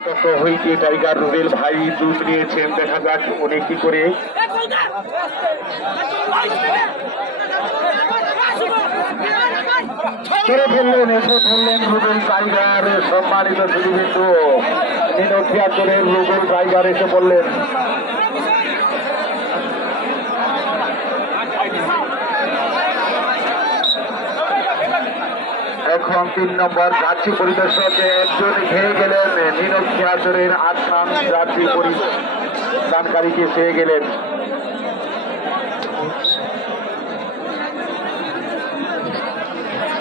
হইতে টাইগার রুবেল ভাই দুধ নিয়েছেন, দেখা যাক উনি কি করে এসে ফেললেন রুবেল টাইগার। সম্মানিত সুধীবৃন্দ, মিনখিয়াচরের রুবেল টাইগার এসে পড়লেন। এখন 3 নম্বর যাত্রী পরিদর্শকে একজন খেয়ে গেলেন, মিনখিয়াচরের 8 নাম যাত্রী পরিদানকারীকে পেয়ে গেলেন।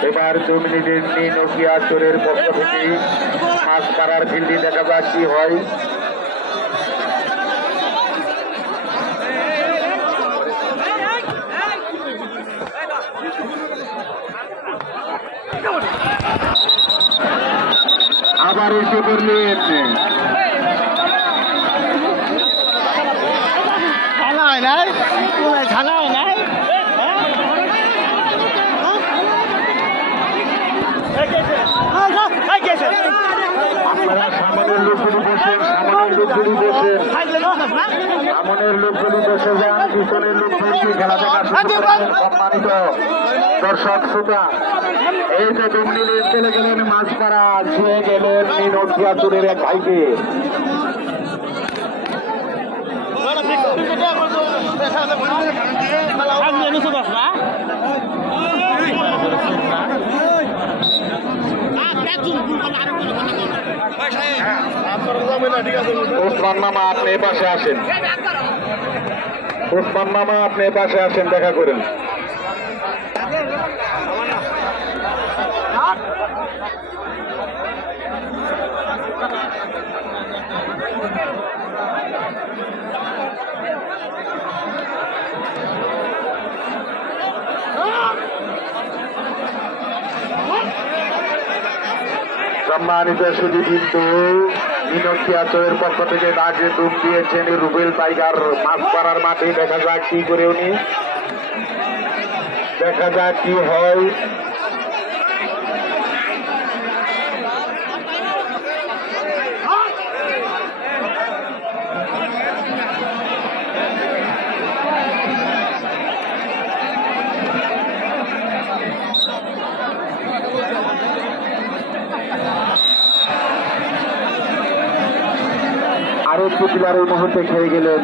এবার 2 মিনিটের মিনখিয়াচরের পক্ষ থেকে মাছ পাড়ার ফিল্ডে দেখা যাক কি হয়। আবার এসে পড়লেন ছানা হয় নাই, ছানা হয় নাই। আপনারা সামনের লোকগুলি বসেন, সামনের লোকগুলি বসেন, সামনের লোকগুলি বসে যান, পিছনের লোকগুলি খেলা দেখা শুরু করেন। সম্মানিত দর্শক শ্রোতা, এই যে ডুমনিলে চলে গেলেন মাছপাড়া, ছুঁয়ে গেলেন মিনখিয়াচরের এক ভাইকে। ওসমান মামা, আপনি এ পাশে আসেন। ওসমান মামা, আপনি এ পাশে আসেন, দেখা করেন। সম্মানিত সুধীবৃন্দ, মিনখিয়াচরের পক্ষ থেকে ডাকে ডুব দিয়েছেন রুবেল টাইগার মাছপাড়ার মাঠে। দেখা যাক কি করে উনি, দেখা যাক কি হয়। আরো প্লেয়ার এই মুহূর্তে খেয়ে গেলেন।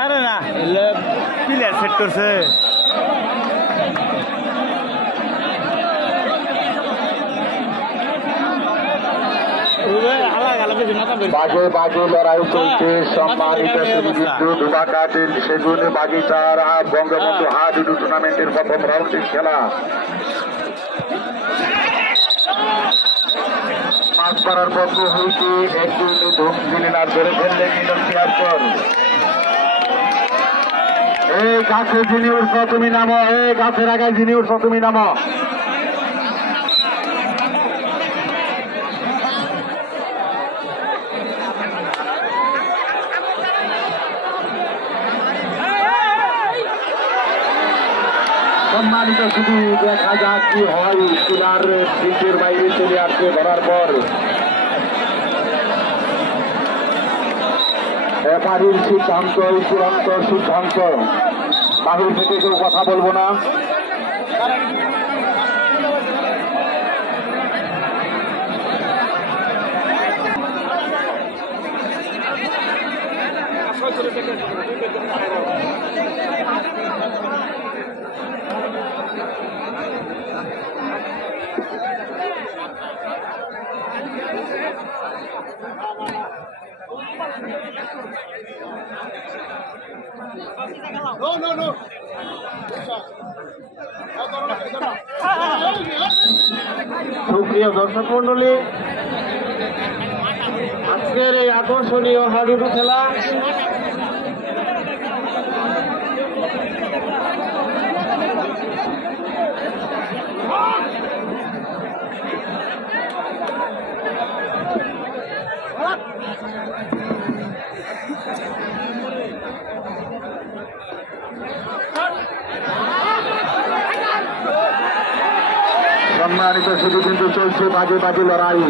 আরে না, প্লেয়ার সেট করছে। বাঘে বাঘে লড়াই চলছে। সম্মানিত ধুবাকাটের সেগুন বাগিচার বঙ্গবন্ধু হাডুডু টুর্নামেন্টের প্রথম রাউন্ডের খেলা। মাছপাড়ার পক্ষ হইতে একজন ধূপ দিলেন আর ধরে ফেললেন মিনখিয়াচর। এই গাছে যিনি উঠছ তুমি নামো, এই গাছের আগায় যিনি উঠছ তুমি নামো। সম্মানিত শুধু দেখা যাক কি হয়। শিলার পিচের বাইরে চলে আসছে ধরার পর রেফারির সিদ্ধান্ত চূড়ান্ত সিদ্ধান্ত। বাহির থেকে কেউ কথা বলবো না। সুপ্রিয় দর্শক মন্ডলী, আজকের এই আকর্ষণীয় হাডুডু খেলা সম্মানিত শুধু কিন্তু চলছে বাজে বাজে লড়াই।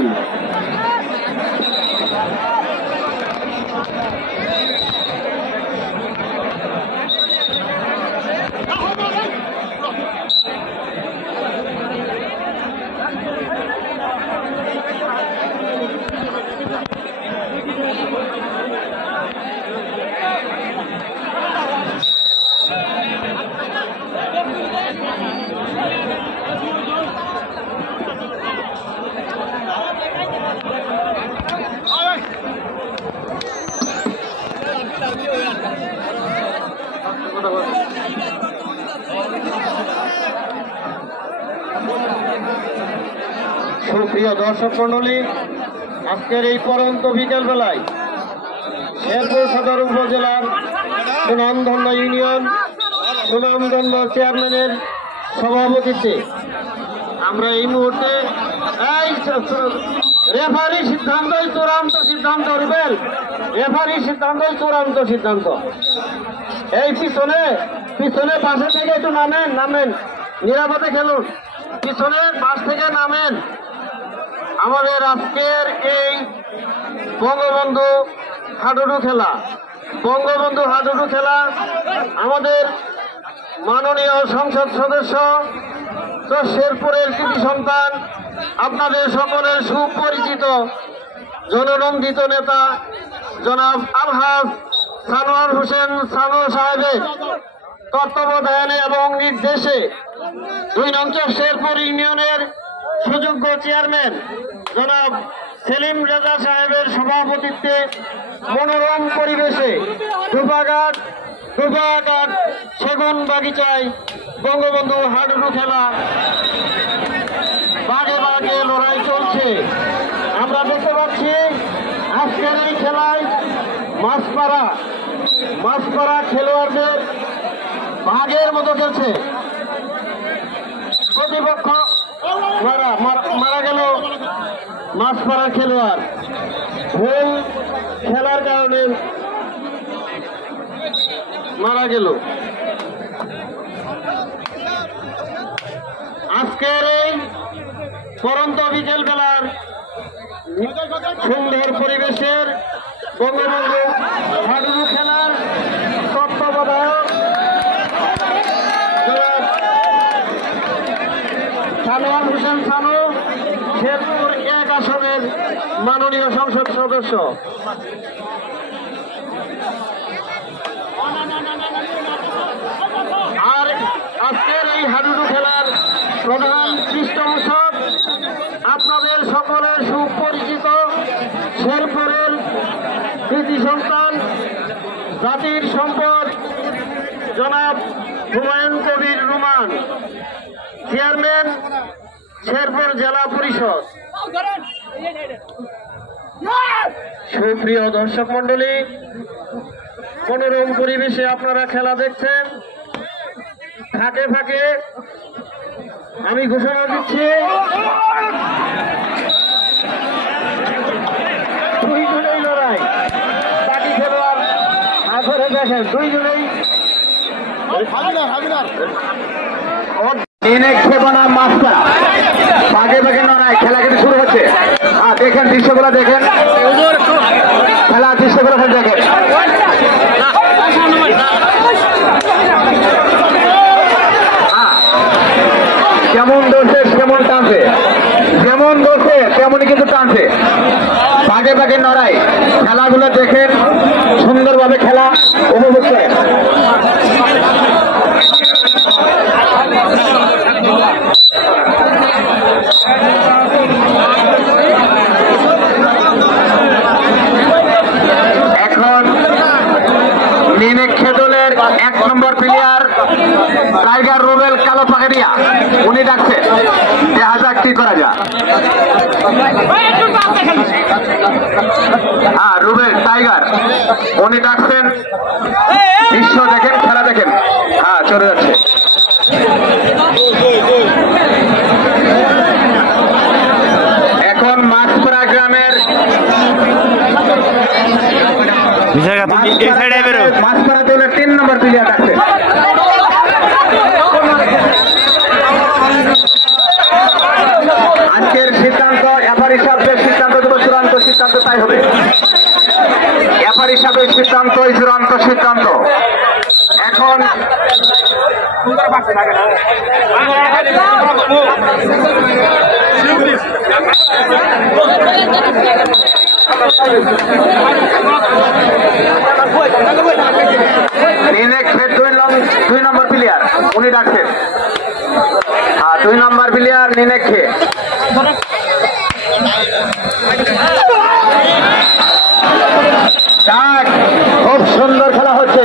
সুপ্রিয় দর্শক মন্ডলী, আজকের এই পরন্ত বিকেল বেলায় শেরপুর সদর উপজেলার সুনামধন্য ইউনিয়ন সুনামধন্য চেয়ারম্যানের সভাপতিত্বে আমরা এই মুহূর্তে রেফারি সিদ্ধান্তই চূড়ান্ত সিদ্ধান্ত রুবেল, রেফারি সিদ্ধান্তই চূড়ান্ত সিদ্ধান্ত। এই পিছনে পাশে থেকে একটু নামেন নিরাপদে খেলুন, পিছনের পাশ থেকে নামেন। আমাদের আজকের এই বঙ্গবন্ধু হাডুডু খেলা আমাদের মাননীয় সংসদ সদস্য তো শেরপুরের কৃতি সন্তান, আপনাদের সকলের সুপরিচিত জননন্দিত নেতা জনাব আলহাজ সানোয়ার হোসেন সানো সাহেবের তত্ত্বাবধানে এবং নির্দেশে 2 নং শেরপুর ইউনিয়নের সুযোগ্য চেয়ারম্যান জনাব সেলিম রেজা সাহেবের সভাপতিত্বে মনোরম পরিবেশে ধূপাঘাট সেগুন বাগিচায় বঙ্গবন্ধু হাডুডু খেলা বাগে বাগে লড়াই চলছে। আমরা দেখতে পাচ্ছি আজকের এই খেলায় মাছপাড়া খেলোয়াড়দের ভাগের মতো খেলছে। প্রতিপক্ষ মারা গেল মাছপাড়ার খেলোয়াড়, ভুল খেলার কারণে মারা গেল। আজকের এই পরন্ত বিকেল বেলার সুন্দর পরিবেশের বঙ্গবন্ধু হাডুডু খেলার তত্ত্বাবধায়ক সানোয়ার হোসেন সানু, শেরপুর 1 আসনের মাননীয় সংসদ সদস্য। আর আজকের এই হাডুডু খেলার প্রধান পৃষ্ঠপোষক আপনাদের সকলের সুপরিচিত শেরপুরের কৃতি সন্তান, জাতির সম্পদ জনাব হুমায়ুন কবির রুমান, চেয়ারম্যান শেরপুর জেলা পরিষদ। সুপ্রিয় দর্শক মন্ডলী, মনোরম পরিবেশে আপনারা খেলা দেখছেন। ফাঁকে ফাঁকে আমি ঘোষণা দিচ্ছি, দুইজনেই লড়াই, বাকি খেলোয়াড় আখরে দেখেন দুইজনেই ক্ষেপণা মাছপাড়া বাগে বাগে লড়াই, খেলা কিন্তু শুরু হচ্ছে। দেখেন দৃশ্যগুলো, দেখেন খেলার দৃশ্যগুলো দেখেন। যেমন দোষে সেমন টানছে, যেমন দোষে তেমনই কিন্তু টানছে। বাগে বাগে লড়াই, খেলাগুলো দেখেন, সুন্দরভাবে খেলা উপভোগ করেন। এখন নিরীক্ষে দলের 1 নম্বর প্লেয়ার টাইগার রুবেল কালো পাকারিয়া, উনি ডাকছে দেখা যাক কি করা যায়। রুবেল টাইগার উনি ডাকছেন, দৃশ্য দেখেন, খেলা দেখেন। চলে যাচ্ছে। এখন মাছপাড়া গ্রামের মাছপাড়া দলের 3 নম্বর প্লেয়ার ডাকছে। আজকের সিদ্ধান্ত এফআর হিসাবে সিদ্ধান্ত দেব, চূড়ান্ত সিদ্ধান্ত তাই হবে। এফআর হিসাবে সিদ্ধান্তই চূড়ান্ত সিদ্ধান্ত। এখন দুই নম্বর প্লেয়ার উনি ডাকছেন, আর 2 নম্বর প্লেয়ার নিনেক্ষে। খুব সুন্দর খেলা হচ্ছে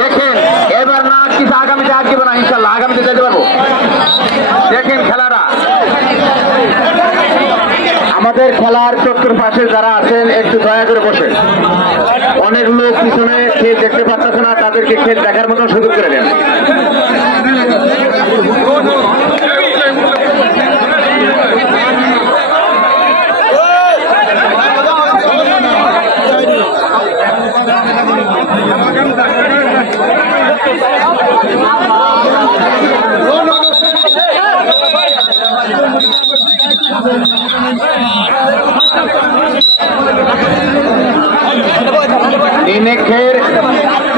দেখেন। এবার না কিছু আগামীতে আর দিব না, ইনশাল্লাহ আগামীতে যেতে পারবো। দেখেন খেলাটা, আমাদের খেলার চতুর্পাশে যারা আছেন একটু দয়া করে বসে। অনেক লোক পিছনে খেল দেখতে পাচ্ছে না, তাদেরকে খেল দেখার মতো সুযোগ করে দেন।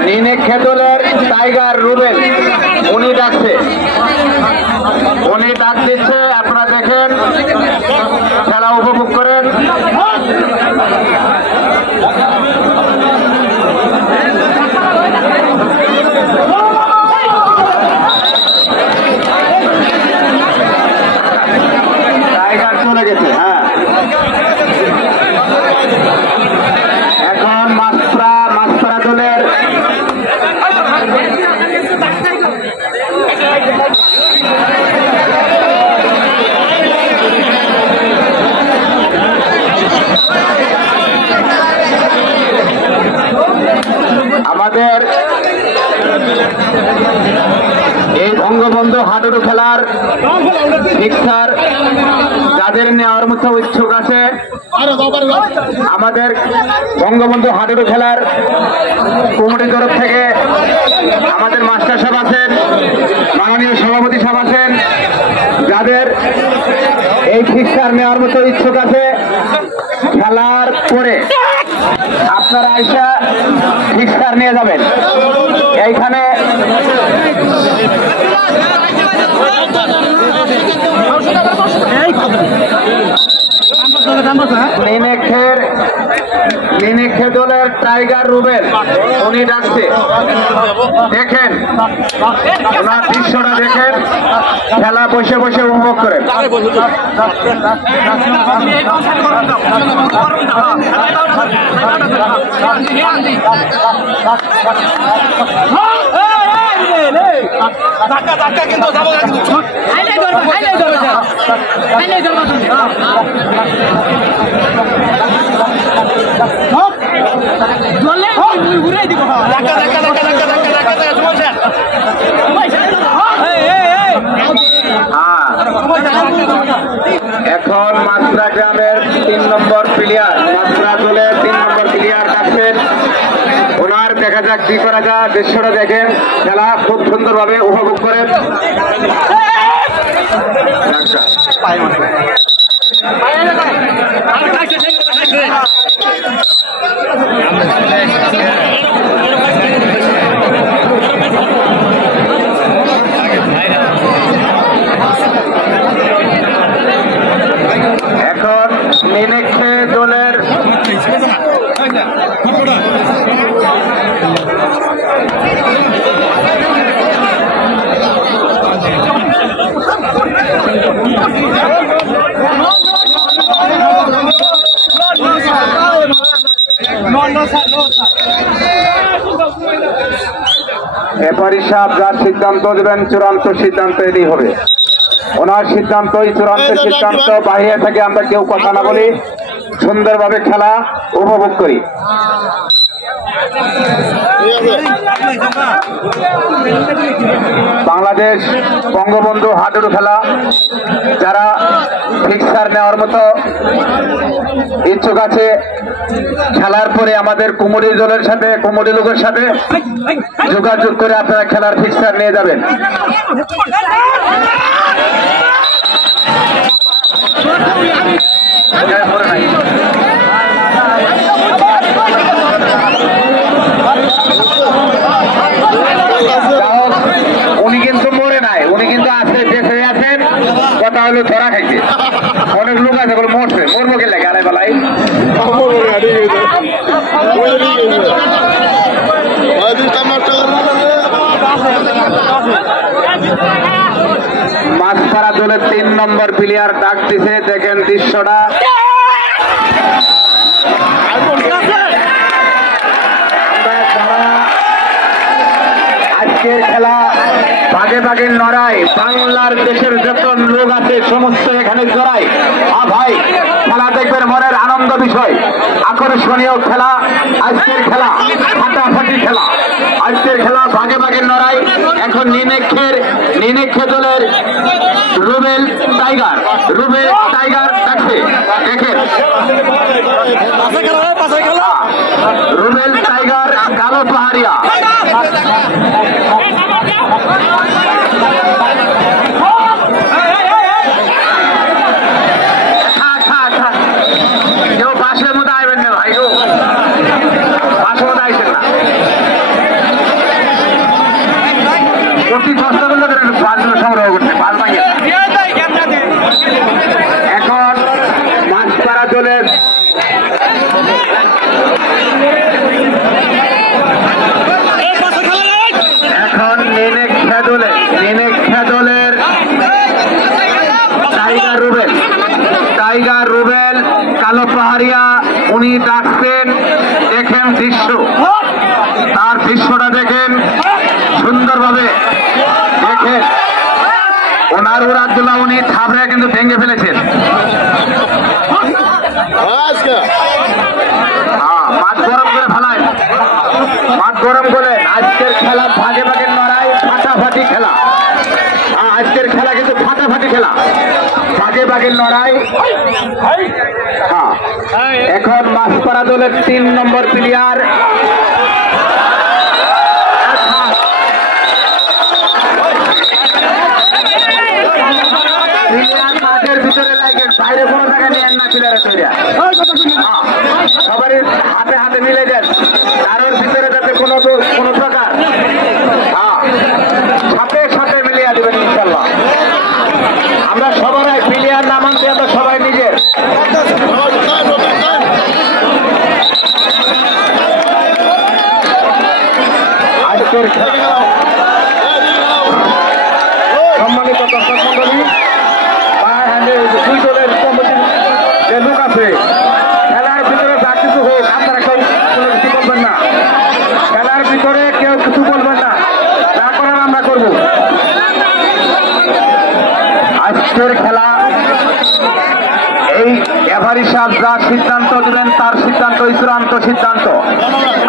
নিনেক্ষে দলের টাইগার রুবেল উনি ডাকছে, উনি ডাক দিচ্ছে। আপনারা দেখেন, খেলা উপভোগ করেন। টাইগার চলে গেছে। হ্যাঁ, এখন মাছরা দলের আমাদের এই বঙ্গবন্ধু হাডুডু খেলার শিক্ষার যাদের নেওয়ার মতো ইচ্ছুক আছে, আমাদের বঙ্গবন্ধু হাডুডু খেলার কমিটির তরফ থেকে আমাদের মাস্টার সাহেব আছেন, মাননীয় সভাপতি সাহেব আছেন, যাদের এই শিক্ষার নেওয়ার মতো ইচ্ছুক আছে, খেলার পরে আপনারা আইসা শিক্ষার নিয়ে যাবেন। এইখানে নিনেক্ষে দলের টাইগার রুবেল উনি ডাকছে। দেখেন ওনার দৃশ্যটা দেখেন, খেলা বসে বসে উপভোগ করেন। এখন মাছরা গ্রামের 3 নম্বর প্লেয়ার, মাছরা দলের 3 নম্বর প্লেয়ার ডাকছেন। ওনার দেখা যাক কি করা যায়। দৃশ্যটা দেখেন, খেলা খুব সুন্দরভাবে উপভোগ করেন। এখন নিনেক্ষে দলের এরপরই সাহেব যার সিদ্ধান্ত দেবেন চূড়ান্ত সিদ্ধান্ত এটাই হবে। ওনার সিদ্ধান্তই চূড়ান্ত সিদ্ধান্ত। বাইরে থেকে আমরা কেউ কথা না বলি, সুন্দরভাবে খেলা উপভোগ করি। বাংলাদেশ বঙ্গবন্ধু হাডুডু খেলা যারা ফিক্সার নেওয়ার মতো ইচ্ছুক আছে, খেলার পরে আমাদের কুমুরি দলের সাথে, কুমুরি লোকের সাথে যোগাযোগ করে আপনারা খেলার ফিক্সার নিয়ে যাবেন। উনি কিন্তু মরে নাই, উনি কিন্তু আছে, দেশে আছেন। কথা হলো ধরা খাইছে, অনেক লোক আছে মরছে, মরবো কে লাগে আড়াই বেলায়। মাছপাড়া দলের 3 নম্বর প্লেয়ার ডাক দিছে, দেখেন দৃশ্যটা। আজকের খেলা ভাগে ভাগে লড়াই, বাংলার দেশের যত লোক আছে সমস্ত এখানে জড়াই। ভাই খেলা দেখবেন, মনের আনন্দ বিষয়, আকর্ষণীয় খেলা। আজকের খেলা ফাটাফাটি খেলা, আজকের খেলা ভাগে ভাগে লড়াই। এখন নিনেক্ষে দলের রুবেল টাইগার ডাকছে, দেখেন রুবেল টাইগার কালো পাহাড়িয়া। কেউ বাসের মধ্যে আইবেন না ভাই, গো বাসের মধ্যে আইসেন না, অতি কষ্ট করলে বাসগুলো সংগ্রহ করতে বাস ভাই। এখন মাছপাড়া দলের টাইগার রুবেল কালো পাহাড়িয়া, উনি ডাকছেন। দেখেন দৃশ্য, তার দৃশ্যটা দেখেন সুন্দরভাবে। দেখেন ওনার উরাদুল্লাহ, উনি থাবড়ে কিন্তু ভেঙে ফেলেছেন। মাছ গরম করে ফেলায়, মাছ গরম করে। আজকের খেলা ভাগে ভাগে লড়াই, ফাটাফাটি খেলা। আজকের খেলা কিন্তু ফাটাফাটি খেলা, ভাগে ভাগে লড়াই। এখন মাছপাড়া দলের 3 নম্বর প্লেয়ার মাঠের ভিতরে লাগেন, বাইরে কোনো জায়গায় নিয়ে না প্লেয়ারের তৈরি। সবারই হাতে হাতে মিলে যান, কারোর ভিতরে যাতে কোনো প্রকার সাথে মিলিয়ে দেবেন ইনশাল্লাহ। আমরা সবাই প্লেয়ার নামান্তে, আমরা সবাই নিজের আজকের সম্মানিত দর্শক মন্ডলী, দুই দলের কমিটির যে লোক আছে, খেলার ভিতরে যা কিছু হোক আপনারা কেউ কোনো কিছু বলবেন না, খেলার ভিতরে কেউ কিছু বলবেন না, যা করার আমরা করবো। আজকের খেলা এই এভারি সাহেব যা সিদ্ধান্ত দেবেন, তার সিদ্ধান্ত চূড়ান্ত সিদ্ধান্ত।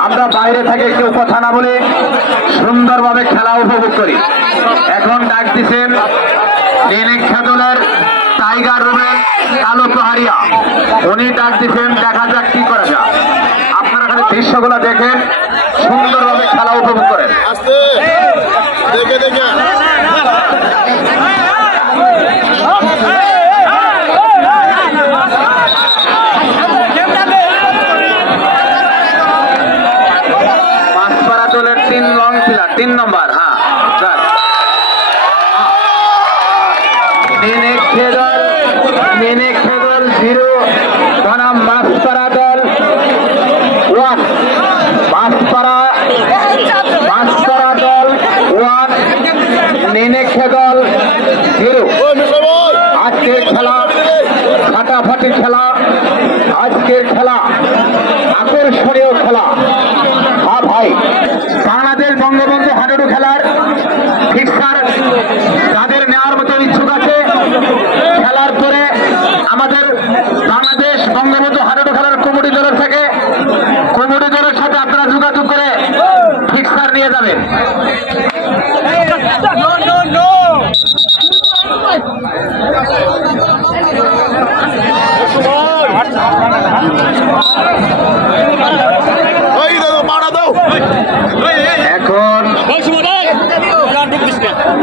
আমরা বাইরে থেকে কেউ কথা না বলে সুন্দরভাবে খেলা উপভোগ করি। এখন ডাক দিচ্ছেন নিনেক্ষা দলের টাইগার রুবেল কালো পাহাড়িয়া, উনি ডাক দিচ্ছেন। দেখা যাক কি করা যায়। আপনারা খালি দৃশ্যগুলো দেখেন, সুন্দরভাবে খেলা উপভোগ করেন। মাছপাড়া দলের 3 লং প্লেয়ার, 3 নম্বর। স্যার নিনেক্ষে দল 0 বনাম মাছপাড়া দল 1। মাছপাড়া দল 1, নিনেক্ষে দল 0। আজকের খেলা ফাটাফাটি খেলা, আজকের খেলা আকর্ষণীয় খেলা। ভাই বাংলাদেশ বঙ্গবন্ধু হাডুডু খেলার ফিক্সার যাদের নেওয়ার মতো ইচ্ছুক আছে, খেলার পরে আমাদের বাংলাদেশ বঙ্গবন্ধু হাডুডু খেলার কমিটি দলের থেকে, কমিটি দলের সাথে আপনারা যোগাযোগ করে ফিক্সার নিয়ে যাবেন। এখন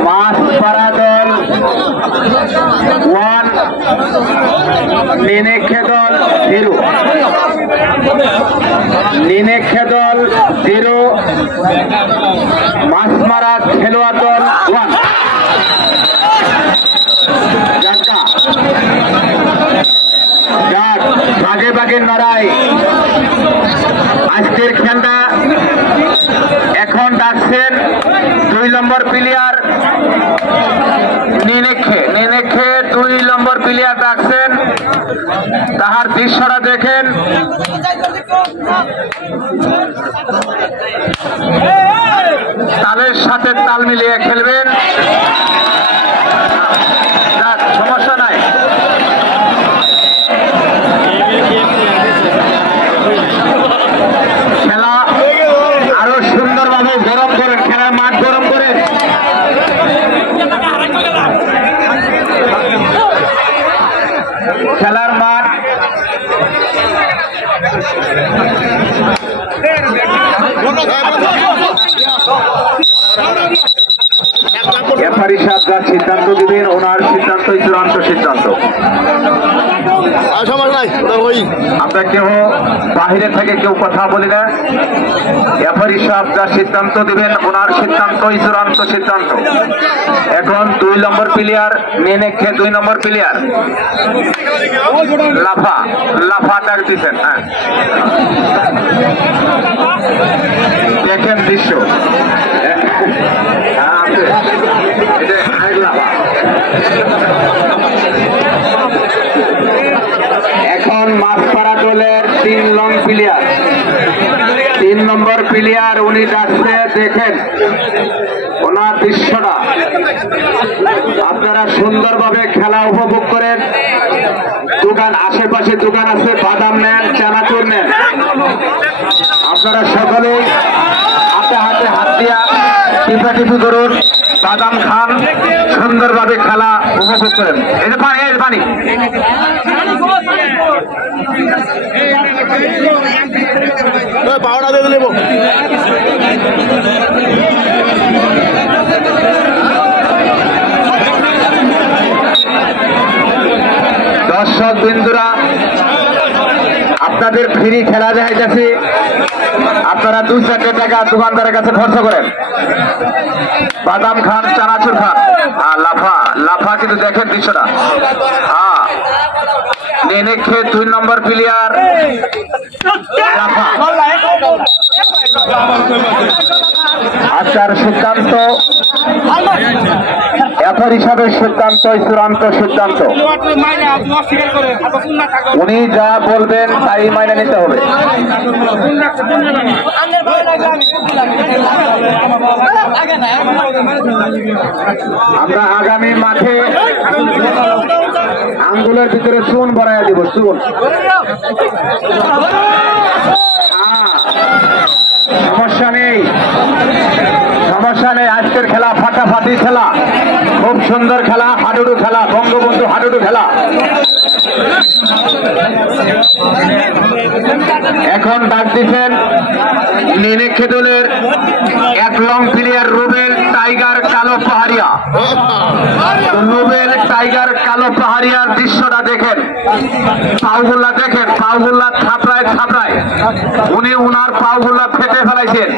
মাছপাড়া দল 1 নিনেক্ষে দল 0 নিনেক্ষে দল 0 মাছমারা খেলোয়াড় দল 1 ভাগে ভাগে লড়াই আজকের খেলটা এখন ডাকছেন 2 নম্বর প্লেয়ার নিনেক্ষে 2 নম্বর প্লেয়ার ডাকছেন তাহার দৃশ্যটা দেখেন তালের সাথে তাল মিলিয়ে খেলবেন সমস্যা নাই খেলা আরো সুন্দরভাবে গরম করেন খেলার মাঠ গরম করেন খেলার মাঠ রেফারি সাহেব যা সিদ্ধান্ত দিবেন ওনার সিদ্ধান্তই চূড়ান্ত সিদ্ধান্ত আমরা কেউ বাহিরে থেকে কেউ কথা বলি না রেফারি সাহেব যা সিদ্ধান্ত দিবেন ওনার সিদ্ধান্তই চূড়ান্ত সিদ্ধান্ত এখন 2 নম্বর প্লেয়ার নিনেক্ষে 2 নম্বর প্লেয়ার লাফা ডাক দিচ্ছেন হ্যাঁ দেখেন দৃশ্য এখন মাছপাড়া দলের 3 লং প্লেয়ার 3 নম্বর প্লেয়ার উনি ডাকছে দেখেন ওনার দৃশ্যটা আপনারা সুন্দরভাবে খেলা উপভোগ করেন দোকান আশেপাশে দোকান আছে বাদাম নেন চানাচুর নেন আপনারা সকলেই হাতে হাতে হাত দিয়া টিপাটিপি করুন বাদাম খান সুন্দরভাবে খেলা উপভোগ করেন এই যে পানি পাওয়াটা দিয়ে দেব দর্শক বিন্দুরা আপনাদের ফ্রি খেলা দেখা যাচ্ছে আপনারা 2-4 টাকা দোকানদারের কাছে খরচ করেন বাদাম খান চানাচুর খান লাফা কিন্তু দেখেন দৃশ্যটা হ্যাঁ নিনেক্ষে 2 নম্বর প্লেয়ার লাফা আজকের সিদ্ধান্ত রেফারি হিসাবের সিদ্ধান্ত চূড়ান্ত সিদ্ধান্ত উনি যা বলবেন তাই মাইনে নিতে হবে আমরা আগামী মাঠে আঙ্গুলের ভিতরে চুন ভরাইয়া দিব চুন সমস্যা নেই আজকের খেলা ফাটাফাটি খেলা খুব সুন্দর খেলা হাডুডু খেলা বঙ্গবন্ধু হাডুডু খেলা এখন ডাক দিচ্ছেন নিনেক্ষে দলের 1 লং প্লেয়ার রুবেল টাইগার কালো পাহাড়িয়ার দৃশ্যটা দেখেন পাউগুলা থাপড়ায় উনি উনার পাউগুলা ফেটে ফেলাইছেন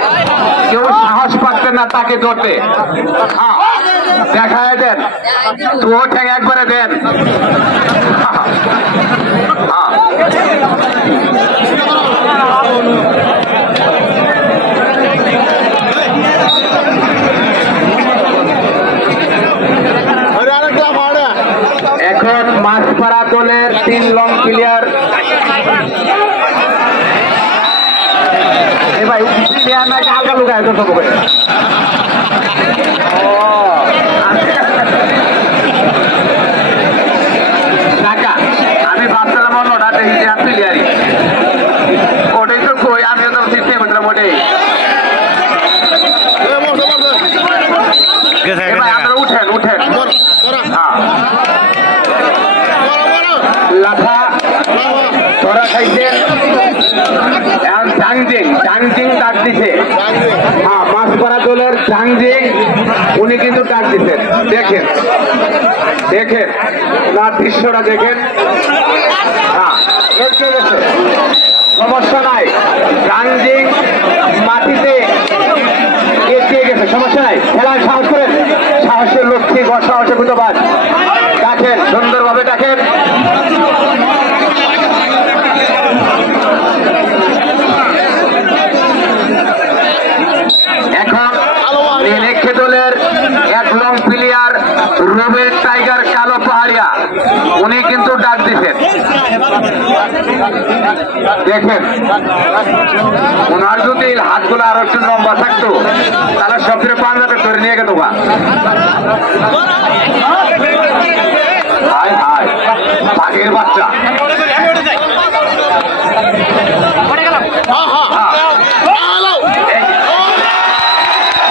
কেউ সাহস পাচ্ছেন না তাকে ধরতে দেখায় দেন তো ঠ্যাং একবারে দেন এখন মাছপাড়া দলের 3 লং প্লেয়ার ভাই হালকা লুকায় আমি ভাবছিলাম অন্যটা দেখি প্লেয়ারই ওটাই তো কই আমিও তো চিন্তা করছিলাম ওটাই উঠেন লাফা ধরা খাইছেন এখন জাংজিং জাংজিং ডাক দিছে। হ্যাঁ, মাছপাড়া দলের জাংজিং উনি কিন্তু ডাক দিচ্ছেন। দেখেন দেখেন না, দৃশ্যটা দেখেন। হ্যাঁ, এগিয়ে গেছে, সমস্যা নাই। জাংজিং মাটিতে এগিয়ে গেছে, সমস্যা নাই। খেলায় সাহস করেন, সাহসের লক্ষ্মী সাহসের গুতবাদ। ডাকেন, সুন্দরভাবে ডাকেন। এখন নীলক্ষে দলের 1 নং প্লেয়ার রুবেল টাইগার কালো পাহাড়িয়া উনি কিন্তু ডাক দিচ্ছেন। দেখেন, ওনার যদি হাতগুলো আরো একটু লম্বা থাকতো তাহলে সবচেয়ে পাঞ্জাবে ধরে নিয়ে গেত। হায় হায়, বাঘের বাচ্চা।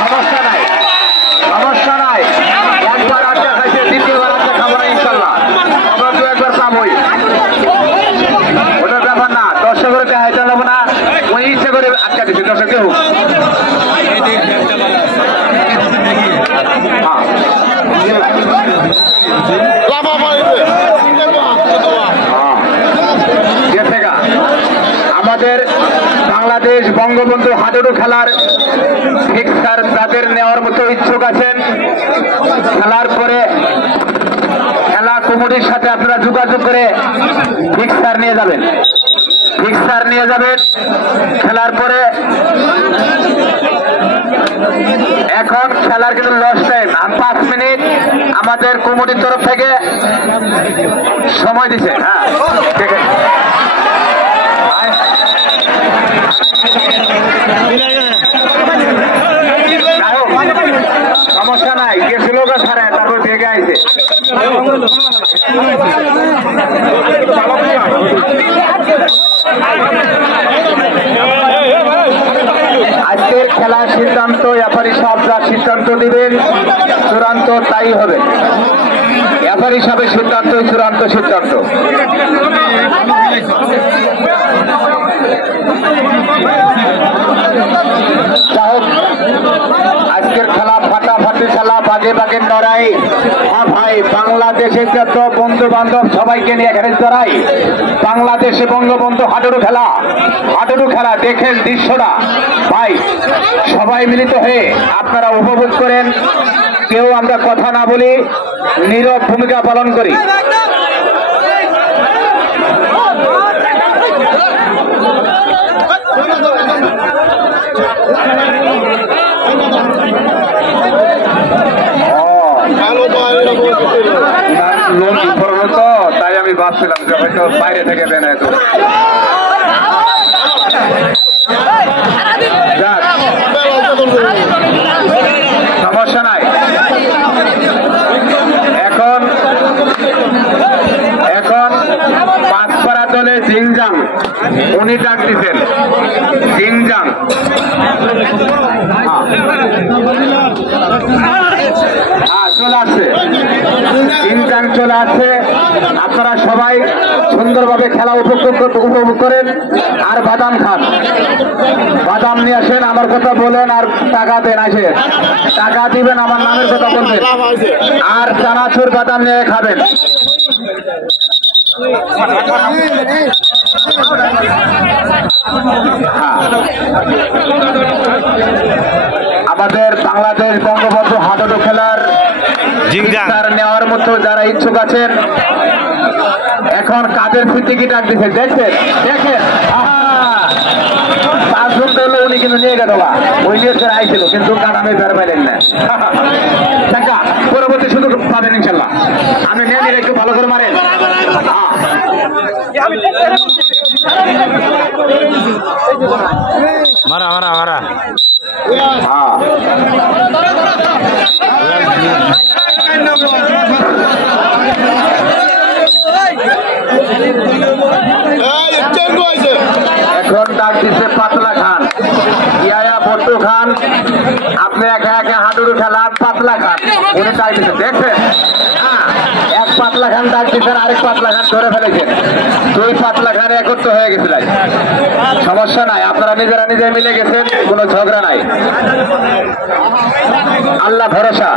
সমস্যা নাই, সমস্যা নাই। একবার আড্ডা খাইছে, দ্বিতীয়বার আড্ডা খাবো না ইনশাল্লাহ। আমরা তো একবার পাবোই, ওটার ব্যাপার না। দর্শকের দেখাই চালাবো না, ওই ইচ্ছে করে আটকা দিচ্ছে দর্শক কেউ। আমাদের বাংলাদেশ বঙ্গবন্ধু হাডুডু খেলার ফিক্সার তাদের নেওয়ার মতো ইচ্ছুক আছেন, খেলার পরে খেলা কমিটির সাথে আপনারা যোগাযোগ করে ফিক্সার নিয়ে যাবেন, ফিক্সার নিয়ে যাবেন। খেলার পরে এখন খেলার কিন্তু লস টাইম, 5 মিনিট আমাদের কমিটির তরফ থেকে সময় দিচ্ছে। হ্যাঁ, ঠিক আছে। সমস্যা নাই, গেছিল ছাড়া তারপর দেখে আইছে। আজকের খেলার সিদ্ধান্ত ব্যাপারী সাহেব যা সিদ্ধান্ত দিবেন চূড়ান্ত তাই হবে। ব্যাপারী সাহেবের সিদ্ধান্ত চূড়ান্ত সিদ্ধান্ত। আজকের খেলা ফাটাফাটি খেলা, বাগে বাগে লড়াই। হ্যাঁ ভাই, বাংলাদেশের যত বন্ধু বান্ধব সবাইকে নিয়ে এখানে লড়াই। বাংলাদেশে বঙ্গবন্ধু হাডুডু খেলা, হাডুডু খেলা দেখেন দৃশ্যটা ভাই। সবাই মিলিত হয়ে আপনারা উপভোগ করেন, কেউ আমরা কথা না বলি, নীরব ভূমিকা পালন করি। তো তাই আমি ভাবছিলাম যে হয়তো বাইরে থেকে বেনায় তো। সমস্যা নাই। এখন এখন পাঁচপাড়া দলে জিংজাং উনি ডাক দিচ্ছেন। জিংজাং চলে আসছে, জিংজাং চলে আসছে। আপনারা সবাই সুন্দরভাবে খেলা উপভোগ করেন আর বাদাম খান, বাদাম নিয়ে আসেন, আমার কথা বলেন আর টাকা দেন। আসেন, টাকা দিবেন, আমার নামের কথা বলবেন আর চানাচুর বাদাম নিয়ে খাবেন। আমাদের বাংলাদেশ বঙ্গবন্ধু হাডুডু খেলার নেওয়ার মতো যারা ইচ্ছুক আছেন এখন কাদের সিদ্দিকী ডাক দিচ্ছে। দেখছেন, দেখেন 5 জন ধরলে উনি কিন্তু নিয়ে গেল, ওই নিয়ে আইছিল কিন্তু কাটামে বের পাইলেন না। টাকা পরবর্তী সুযোগ পাবেন ইনশাল্লাহ। আপনি নিয়ে নিলে একটু ভালো করে মারেন। মারা মারা মারা। এখন ডাক দিচ্ছে পাতলা খান, ইয়া বট্টু খান। আপনি একা একা হাডুডু খেলা পাতলা খান, উনি ডাক দিচ্ছে। দেখছেন, এক পা পাতলা খান ডাক দিচ্ছেন, আরেক পাতলা খান ধরে ফেলেছেন, দুই পাতলা খান একত্র হয়ে গেছিলেন। সমস্যা নাই, আপনারা নিজেরা নিজে মিলে গেছেন, কোনো ঝগড়া নাই, আল্লাহ ভরসা।